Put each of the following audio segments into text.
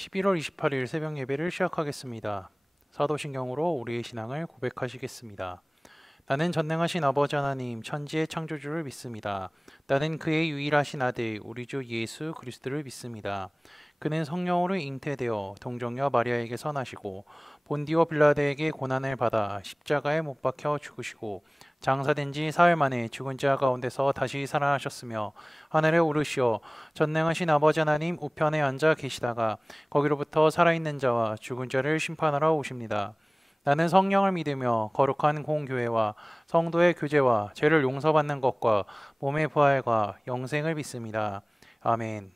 11월 28일 새벽 예배를 시작하겠습니다. 사도신경으로 우리의 신앙을 고백하시겠습니다. 나는 전능하신 아버지 하나님 천지의 창조주를 믿습니다. 나는 그의 유일하신 아들 우리 주 예수 그리스도를 믿습니다. 그는 성령으로 잉태되어 동정녀 마리아에게 선하시고 본디오 빌라데에게 고난을 받아 십자가에 못 박혀 죽으시고 장사된 지 사흘 만에 죽은 자 가운데서 다시 살아나셨으며 하늘에 오르시어 전능하신 아버지 하나님 우편에 앉아 계시다가 거기로부터 살아있는 자와 죽은 자를 심판하러 오십니다. 나는 성령을 믿으며 거룩한 공교회와 성도의 교제와 죄를 용서받는 것과 몸의 부활과 영생을 믿습니다. 아멘.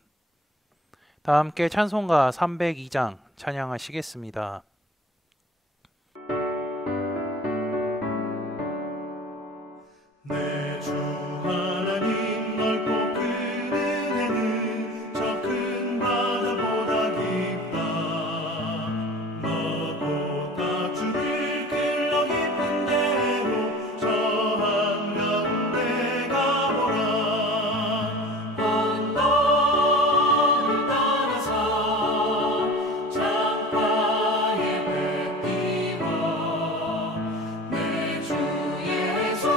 다 함께 찬송가 302장 찬양하시겠습니다. 내 주 하나님 넓고 큰 은혜는 저 큰 바다보다 깊다. 너보다 주를 길러 깊은 데로 저 한가운데 가보라. 언덕을 따라서 창가에 배 띄워 내 주 예수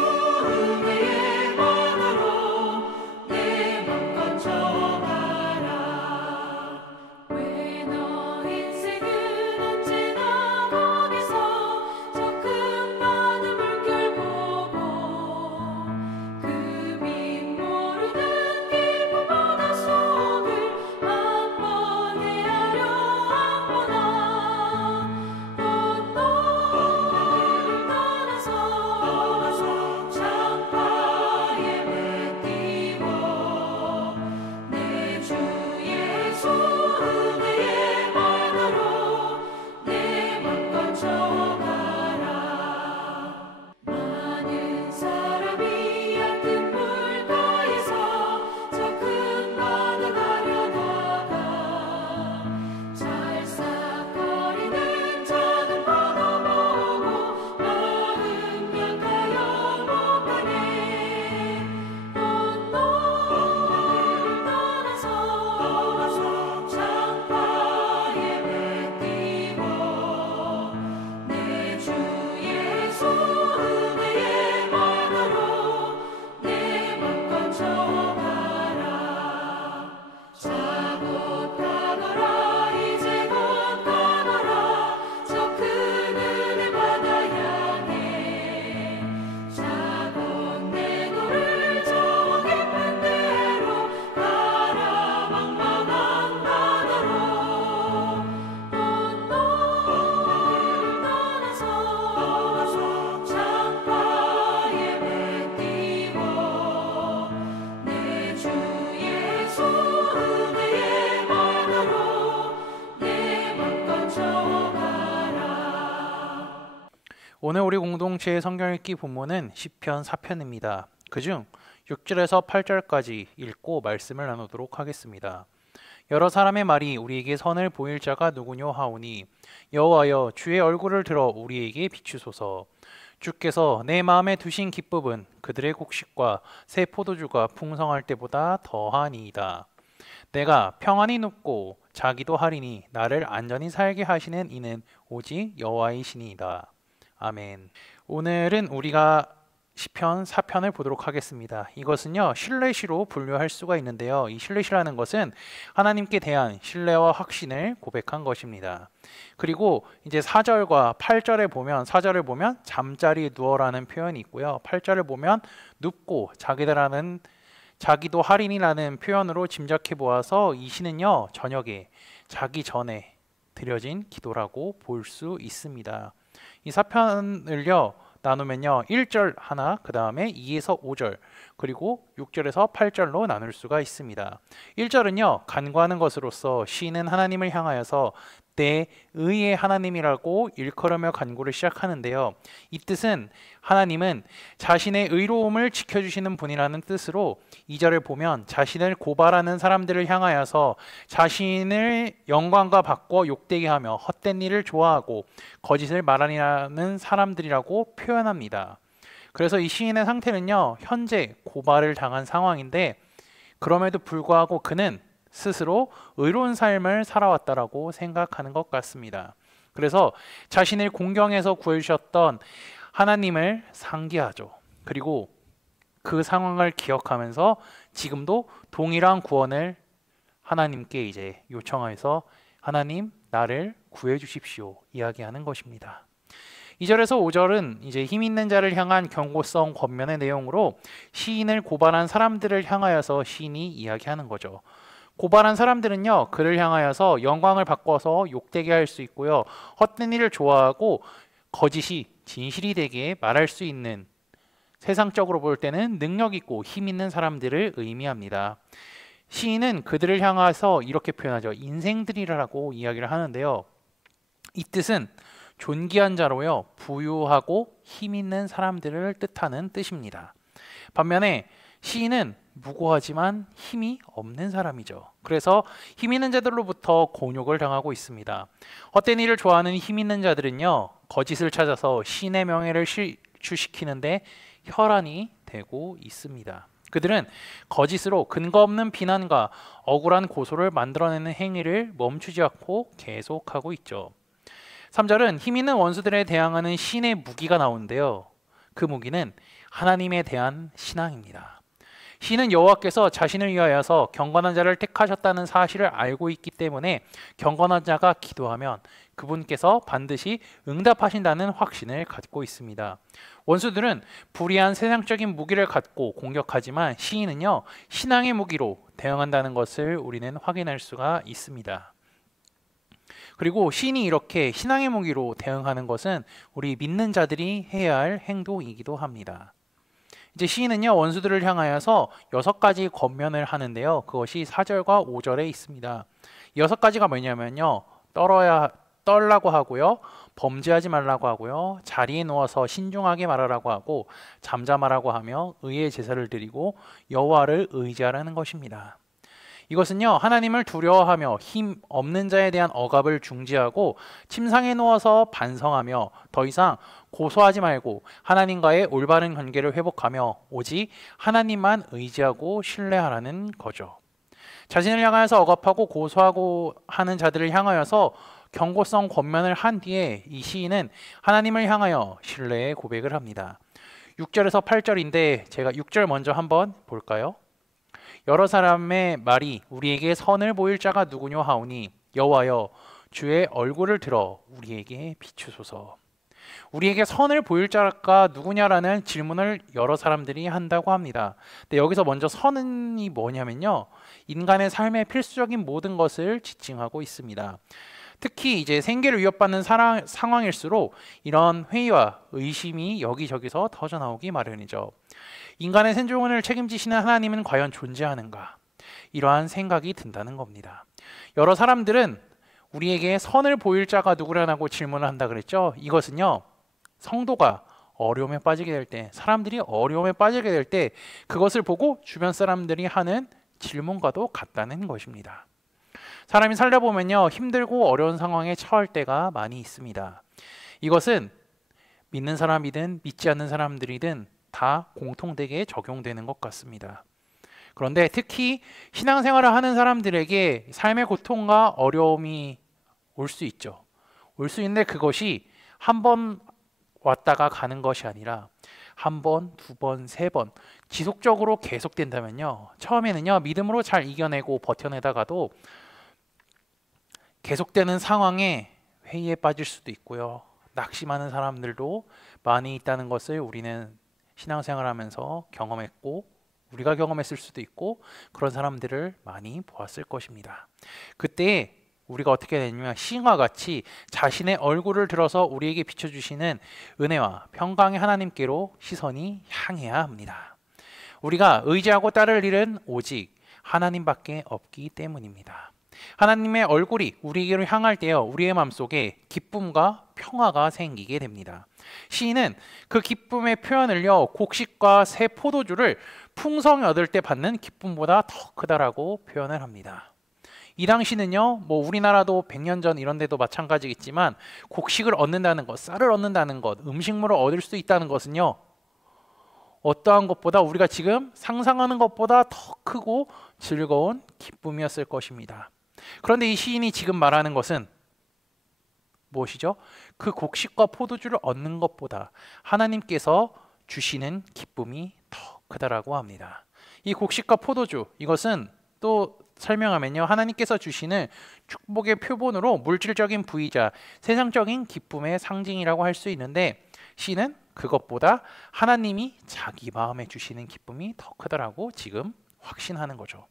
은혜의 바다로 내 맘 건져가라. 왜 너 인생은 언제나 거기서 저 큰 바다 물결 보고 그 빛 모르는 깊은 바닷속을 한 번 헤아려 안보나. 언덕을 따라서 창가에 배 띄워 내 주 예수 은혜의 바다로 내 맘 건져가라. 많은 사람이 얕은 물가에서 저 큰 바다 가려다가 찰싹거리는 작은 바다 보고 마음 약하여 못 가네. 언덕을 따라서 창가에 배 띄워 내 주 예수 은혜의 바다로 내 맘 건져가라. 자 곧 가거라 이제 곧 가거라 저 큰 은혜 바다 향해. 자 곧 내 너를 저 깊은 데로 가라 망망한 바다로. 언덕을 따라서 창가에 배 띄워 내 주 예수 은혜의 바다로 내 맘 건져가라. 오늘 우리 공동체의 성경 읽기 본문은 시편 4편입니다. 그중 6절에서 8절까지 읽고 말씀을 나누도록 하겠습니다. 여러 사람의 말이 우리에게 선을 보일 자가 누구뇨 하오니 여호와여 주의 얼굴을 들어 우리에게 비추소서. 주께서 내 마음에 두신 기쁨은 그들의 곡식과 새 포도주가 풍성할 때보다 더하니이다. 내가 평안히 눕고 자기도 하리니 나를 안전히 살게 하시는 이는 오직 여호와이시니이다. 아멘. 오늘은 우리가 시편 4편을 보도록 하겠습니다. 이것은요 신뢰시로 분류할 수가 있는데요, 이 신뢰시라는 것은 하나님께 대한 신뢰와 확신을 고백한 것입니다. 그리고 이제 4절과 8절에 보면, 4절을 보면 잠자리에 누워라는 표현이 있고요, 8절을 보면 눕고 자기도 할인이라는 표현으로 짐작해 보아서 이 시는요 저녁에 자기 전에 드려진 기도라고 볼 수 있습니다. 이 4편을요 나누면요 1절 하나, 그 다음에 2에서 5절, 그리고 6절에서 8절로 나눌 수가 있습니다. 1절은요 간구하는 것으로서 시인은 하나님을 향하여서 내 의의 하나님이라고 일컬으며 간구를 시작하는데요, 이 뜻은 하나님은 자신의 의로움을 지켜주시는 분이라는 뜻으로 2절을 보면 자신을 고발하는 사람들을 향하여서 자신을 영광과 바꿔 욕되게 하며 헛된 일을 좋아하고 거짓을 말하는 사람들이라고 표현합니다. 그래서 이 시인의 상태는요 현재 고발을 당한 상황인데, 그럼에도 불구하고 그는 스스로 의로운 삶을 살아왔다라고 생각하는 것 같습니다. 그래서 자신을 공경해서 구해주셨던 하나님을 상기하죠. 그리고 그 상황을 기억하면서 지금도 동일한 구원을 하나님께 이제 요청해서 하나님 나를 구해 주십시오 이야기하는 것입니다. 2절에서 5절은 이제 힘 있는 자를 향한 경고성 권면의 내용으로 시인을 고발한 사람들을 향하여서 시인이 이야기하는 거죠. 고발한 사람들은요, 그를 향하여서 영광을 바꿔서 욕되게 할 수 있고요, 헛된 일을 좋아하고 거짓이 진실이 되게 말할 수 있는, 세상적으로 볼 때는 능력 있고 힘 있는 사람들을 의미합니다. 시인은 그들을 향해서 이렇게 표현하죠. 인생들이라고 이야기를 하는데요, 이 뜻은 존귀한 자로요, 부유하고 힘 있는 사람들을 뜻하는 뜻입니다. 반면에 시인은 무고하지만 힘이 없는 사람이죠. 그래서 힘 있는 자들로부터 곤욕을 당하고 있습니다. 헛된 일을 좋아하는 힘 있는 자들은요, 거짓을 찾아서 시인의 명예를 실추시키는데 혈안이 되고 있습니다. 그들은 거짓으로 근거 없는 비난과 억울한 고소를 만들어내는 행위를 멈추지 않고 계속하고 있죠. 3절은 힘 있는 원수들에 대항하는 신의 무기가 나오는데요, 그 무기는 하나님에 대한 신앙입니다. 신은 여호와께서 자신을 위하여서 경건한 자를 택하셨다는 사실을 알고 있기 때문에 경건한 자가 기도하면 그분께서 반드시 응답하신다는 확신을 갖고 있습니다. 원수들은 불의한 세상적인 무기를 갖고 공격하지만 시인은요, 신앙의 무기로 대응한다는 것을 우리는 확인할 수가 있습니다. 그리고 시인이 이렇게 신앙의 무기로 대응하는 것은 우리 믿는 자들이 해야 할 행동이기도 합니다. 이제 시인은요, 원수들을 향하여서 6가지 권면을 하는데요, 그것이 4절과 5절에 있습니다. 6가지가 뭐냐면요, 떨라고 하고요, 범죄하지 말라고 하고요, 자리에 누워서 신중하게 말하라고 하고, 잠잠하라고 하며 의의 제사를 드리고 여호와를 의지하라는 것입니다. 이것은요, 하나님을 두려워하며 힘 없는 자에 대한 억압을 중지하고 침상에 누워서 반성하며 더 이상 고소하지 말고 하나님과의 올바른 관계를 회복하며 오직 하나님만 의지하고 신뢰하라는 거죠. 자신을 향하여서 억압하고 고소하고 하는 자들을 향하여서 경고성 권면을 한 뒤에 이 시인은 하나님을 향하여 신뢰의 고백을 합니다. 6절에서 8절인데 제가 6절 먼저 한번 볼까요? 여러 사람의 말이 우리에게 선을 보일 자가 누구뇨 하오니 여호와여 주의 얼굴을 들어 우리에게 비추소서. 우리에게 선을 보일 자가 누구냐라는 질문을 여러 사람들이 한다고 합니다. 근데 여기서 먼저 선이 뭐냐면요, 인간의 삶의 필수적인 모든 것을 지칭하고 있습니다. 특히 이제 생계를 위협받는 상황일수록 이런 회의와 의심이 여기저기서 터져나오기 마련이죠. 인간의 생존을 책임지시는 하나님은 과연 존재하는가? 이러한 생각이 든다는 겁니다. 여러 사람들은 우리에게 선을 보일 자가 누구라고 질문을 한다 그랬죠. 이것은요, 성도가 어려움에 빠지게 될 때, 사람들이 어려움에 빠지게 될 때 그것을 보고 주변 사람들이 하는 질문과도 같다는 것입니다. 사람이 살다 보면요, 힘들고 어려운 상황에 처할 때가 많이 있습니다. 이것은 믿는 사람이든 믿지 않는 사람들이든 다 공통되게 적용되는 것 같습니다. 그런데 특히 신앙생활을 하는 사람들에게 삶의 고통과 어려움이 올 수 있죠. 올 수 있는데 그것이 한 번 왔다가 가는 것이 아니라 한 번, 두 번, 세 번 지속적으로 계속된다면요, 처음에는요 믿음으로 잘 이겨내고 버텨내다가도 계속되는 상황에 회의에 빠질 수도 있고요, 낙심하는 사람들도 많이 있다는 것을 우리는 신앙생활하면서 경험했고 우리가 경험했을 수도 있고 그런 사람들을 많이 보았을 것입니다. 그때 우리가 어떻게 되냐면 시인과 같이 자신의 얼굴을 들어서 우리에게 비춰주시는 은혜와 평강의 하나님께로 시선이 향해야 합니다. 우리가 의지하고 따를 일은 오직 하나님밖에 없기 때문입니다. 하나님의 얼굴이 우리에게로 향할 때요, 우리의 마음속에 기쁨과 평화가 생기게 됩니다. 시인은 그 기쁨의 표현을요, 곡식과 새 포도주를 풍성히 얻을 때 받는 기쁨보다 더 크다라고 표현을 합니다. 이 당시는요, 뭐 우리나라도 100년 전 이런 데도 마찬가지겠지만 곡식을 얻는다는 것, 쌀을 얻는다는 것, 음식물을 얻을 수 있다는 것은요, 어떠한 것보다 우리가 지금 상상하는 것보다 더 크고 즐거운 기쁨이었을 것입니다. 그런데 이 시인이 지금 말하는 것은 무엇이죠? 그 곡식과 포도주를 얻는 것보다 하나님께서 주시는 기쁨이 더 크다라고 합니다. 이 곡식과 포도주, 이것은 또 설명하면요, 하나님께서 주시는 축복의 표본으로 물질적인 부이자 세상적인 기쁨의 상징이라고 할 수 있는데, 시는 그것보다 하나님이 자기 마음에 주시는 기쁨이 더 크다라고 지금 확신하는 거죠.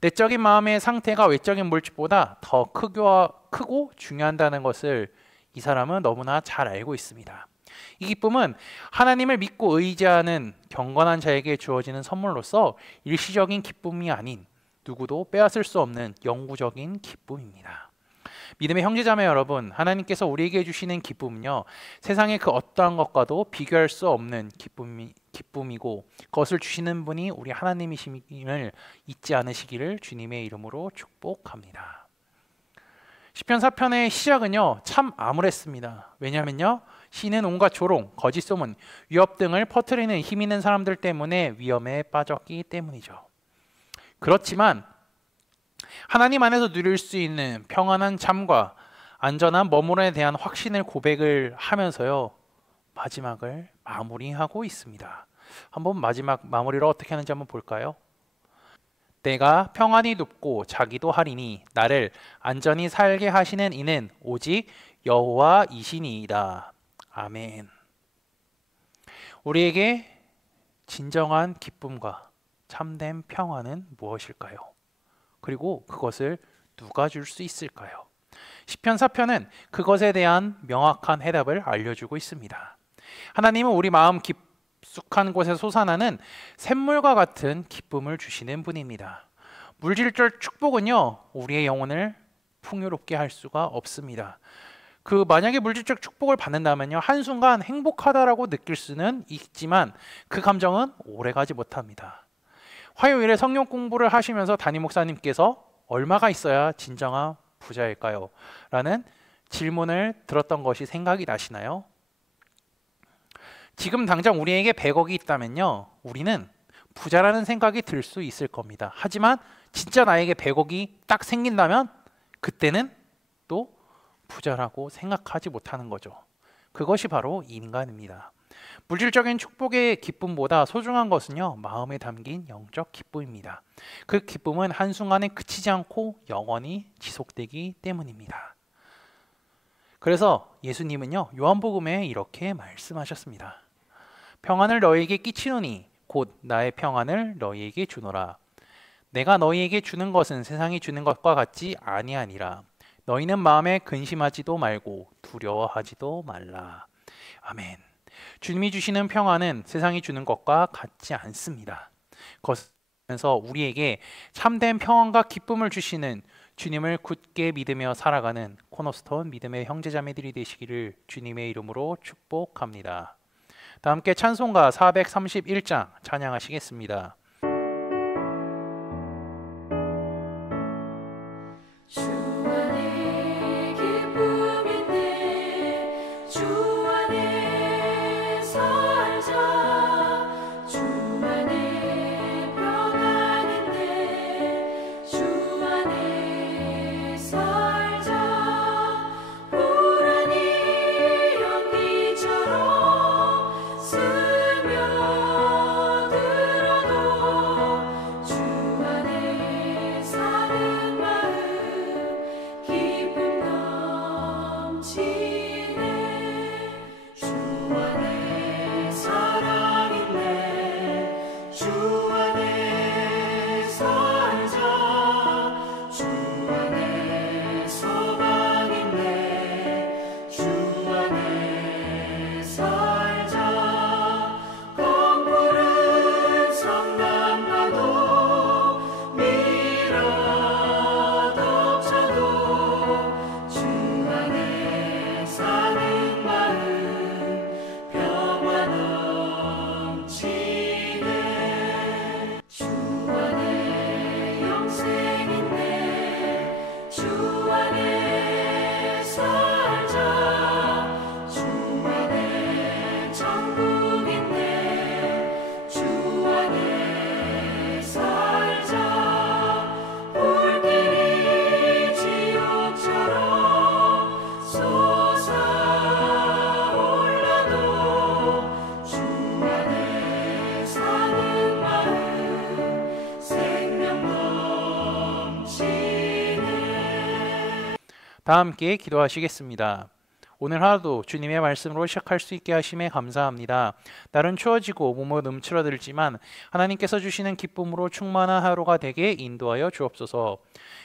내적인 마음의 상태가 외적인 물질보다 더 크고 중요하다는 것을 이 사람은 너무나 잘 알고 있습니다. 이 기쁨은 하나님을 믿고 의지하는 경건한 자에게 주어지는 선물로서 일시적인 기쁨이 아닌 누구도 빼앗을 수 없는 영구적인 기쁨입니다. 믿음의 형제자매 여러분, 하나님께서 우리에게 주시는 기쁨은요, 세상의 그 어떠한 것과도 비교할 수 없는 기쁨이고, 그것을 주시는 분이 우리 하나님이심을 잊지 않으시기를 주님의 이름으로 축복합니다. 시편 4편의 시작은요, 참 암울했습니다. 왜냐하면요, 시는 온갖 조롱, 거짓 소문, 위협 등을 퍼뜨리는 힘 있는 사람들 때문에 위험에 빠졌기 때문이죠. 그렇지만 하나님 안에서 누릴 수 있는 평안한 잠과 안전한 머무름에 대한 확신을 고백을 하면서요, 마지막을 마무리하고 있습니다. 한번 마지막 마무리를 어떻게 하는지 한번 볼까요? 내가 평안히 눕고 자기도 하리니 나를 안전히 살게 하시는 이는 오직 여호와이시니이다. 아멘. 우리에게 진정한 기쁨과 참된 평안은 무엇일까요? 그리고 그것을 누가 줄 수 있을까요? 시편 4편은 그것에 대한 명확한 해답을 알려주고 있습니다. 하나님은 우리 마음 깊숙한 곳에 솟아나는 샘물과 같은 기쁨을 주시는 분입니다. 물질적 축복은요, 우리의 영혼을 풍요롭게 할 수가 없습니다. 만약에 물질적 축복을 받는다면요, 한순간 행복하다라고 느낄 수는 있지만 그 감정은 오래가지 못합니다. 화요일에 성경 공부를 하시면서 담임 목사님께서 얼마가 있어야 진정한 부자일까요? 라는 질문을 들었던 것이 생각이 나시나요? 지금 당장 우리에게 100억이 있다면요, 우리는 부자라는 생각이 들 수 있을 겁니다. 하지만 진짜 나에게 100억이 딱 생긴다면 그때는 또 부자라고 생각하지 못하는 거죠. 그것이 바로 인간입니다. 물질적인 축복의 기쁨보다 소중한 것은요, 마음에 담긴 영적 기쁨입니다. 그 기쁨은 한순간에 그치지 않고 영원히 지속되기 때문입니다. 그래서 예수님은요, 요한복음에 이렇게 말씀하셨습니다. 평안을 너희에게 끼치노니 곧 나의 평안을 너희에게 주노라. 내가 너희에게 주는 것은 세상이 주는 것과 같지 아니하니라. 너희는 마음에 근심하지도 말고 두려워하지도 말라. 아멘. 주님이 주시는 평안은 세상이 주는 것과 같지 않습니다. 그것에서 우리에게 참된 평안과 기쁨을 주시는 주님을 굳게 믿으며 살아가는 코너스톤 믿음의 형제자매들이 되시기를 주님의 이름으로 축복합니다. 다 함께 찬송가 431장 찬양하시겠습니다. 주 안에 기쁨인데 주 안에 살자. 주 안에 평안인데 주 안에 살자. 불안이 연기처럼 스며들어도 다 함께 기도하시겠습니다. 오늘 하루도 주님의 말씀으로 시작할 수 있게 하심에 감사합니다. 날은 추워지고 몸은 움츠러들지만 하나님께서 주시는 기쁨으로 충만한 하루가 되게 인도하여 주옵소서.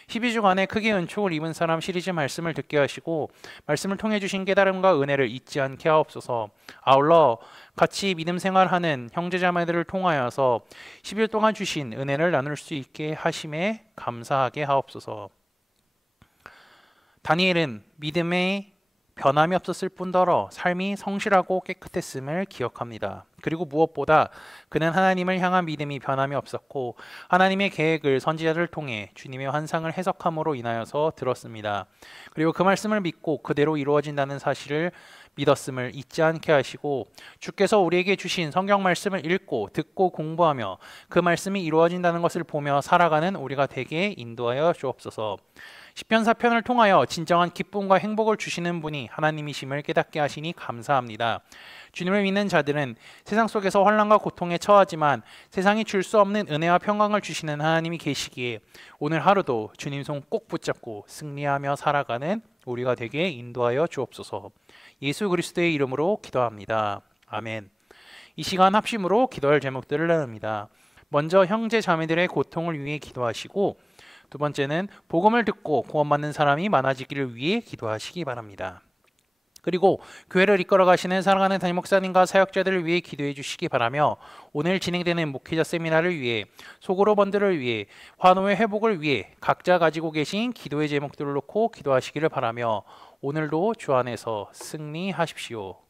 12주간에 크게 은총을 입은 사람 시리즈 말씀을 듣게 하시고 말씀을 통해 주신 깨달음과 은혜를 잊지 않게 하옵소서. 아울러 같이 믿음 생활하는 형제자매들을 통하여서 10일 동안 주신 은혜를 나눌 수 있게 하심에 감사하게 하옵소서. 다니엘은 믿음의 변함이 없었을 뿐더러 삶이 성실하고 깨끗했음을 기억합니다. 그리고 무엇보다 그는 하나님을 향한 믿음이 변함이 없었고 하나님의 계획을 선지자를 통해 주님의 환상을 해석함으로 인하여서 들었습니다. 그리고 그 말씀을 믿고 그대로 이루어진다는 사실을 믿었음을 잊지 않게 하시고 주께서 우리에게 주신 성경 말씀을 읽고 듣고 공부하며 그 말씀이 이루어진다는 것을 보며 살아가는 우리가 되게 인도하여 주옵소서. 시편 4편을 통하여 진정한 기쁨과 행복을 주시는 분이 하나님이심을 깨닫게 하시니 감사합니다. 주님을 믿는 자들은 세상 속에서 환난과 고통에 처하지만 세상이 줄 수 없는 은혜와 평강을 주시는 하나님이 계시기에 오늘 하루도 주님 손 꼭 붙잡고 승리하며 살아가는 우리가 되게 인도하여 주옵소서. 예수 그리스도의 이름으로 기도합니다. 아멘. 이 시간 합심으로 기도할 제목들을 나눕니다. 먼저 형제 자매들의 고통을 위해 기도하시고 두 번째는 복음을 듣고 구원받는 사람이 많아지기를 위해 기도하시기 바랍니다. 그리고 교회를 이끌어 가시는 사랑하는 담임 목사님과 사역자들을 위해 기도해 주시기 바라며 오늘 진행되는 목회자 세미나를 위해 소그룹 원들을 위해 환호의 회복을 위해 각자 가지고 계신 기도의 제목들을 놓고 기도하시기를 바라며 오늘도 주 안에서 승리하십시오.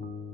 주